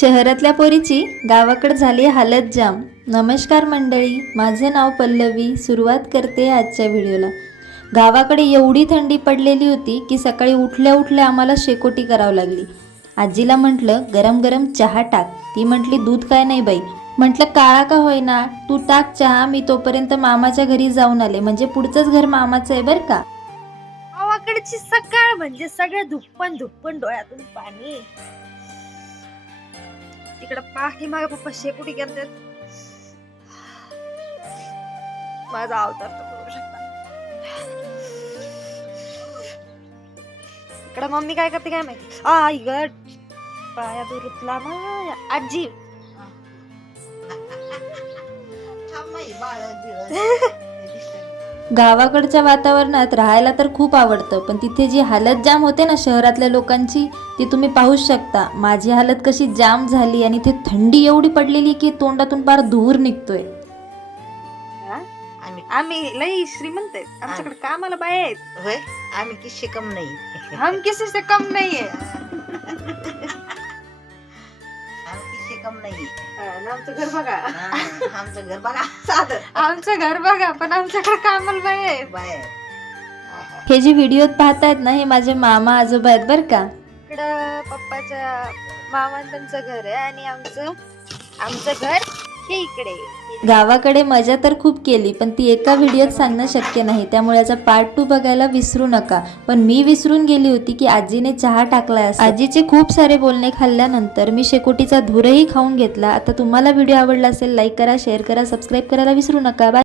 शहरातल्या पोरीची गावाकडे झाली हालत जाम। नमस्कार मंडळी, माझे नाव पल्लवी। सुरुवात करते आजच्या व्हिडिओला। गावाकडे एवढी थंडी पडलेली होती की सकाळी उठल्या उठल्या आम्हाला शेकोटी करावी लागली। आजीला म्हटलं गरम गरम चहा टाक, ती म्हटली दूध काय नाही बाई। म्हटलं काळा का होईना तू टाक चहा, मी तोपर्यंत मामाच्या घरी जाऊन आले, म्हणजे पुढचंच घर मामाचं आहे बरं का। गावाकडची सकाळ म्हणजे सगळे धुप्पन धुप्पन डोळ्यातून पाणी। तिकडे पाठीमागे पप्पा शेकोटी करतात, माझा अवतार तर करू शकता। इकडे मम्मी काय करते काय माहिती। आई गड पाया दुरुतला ना आजी। गावाकडच्या वातावरणात राहायला तर खूप आवडतं, पण तिथे जी हालत जाम होते ना शहरातल्या लोकांची, ती तुम्ही पाहूच शकता। माझी हालत कशी जाम झाली, आणि इथे थंडी एवढी पडलेली की तोंडातून पार धूर निघतोय। आम्ही लई श्रीमंत आहेत, आमच्याकडे कामाला बाया आहेत। होय, आम्ही किसी कम नाही। हम किसी से कम नहीं है। आम्ही किसी कम नाही। आमचं घर बघा, आमचं घर बघा साधं। आमचं घर बघा, पण आमच्याकडे कामाला बाया आहेत। बाहेर हे जे व्हिडिओत पाहतायत ना, हे माझे मामा आजोबा आहेत बरं का। इकडं पप्पाच्या मामांचं घर आहे आणि आमचं घर हे इकडे। गावाकडे मजा तर खूप केली, पण ती एका व्हिडिओत सांगणं शक्य नाही, त्यामुळे याचा पार्ट 2 बघायला विसरू नका। पण मी विसरून गेली होती की आजीने चहा टाकलाय। आजीचे खूप सारे बोलणे खाल्ल्यानंतर मी शेकोटीचा धूरही खाऊन घेतला। आता तुम्हाला व्हिडिओ आवडला असेल, लाईक करा, शेअर करा, सबस्क्राईब करायला विसरू नका। बाय।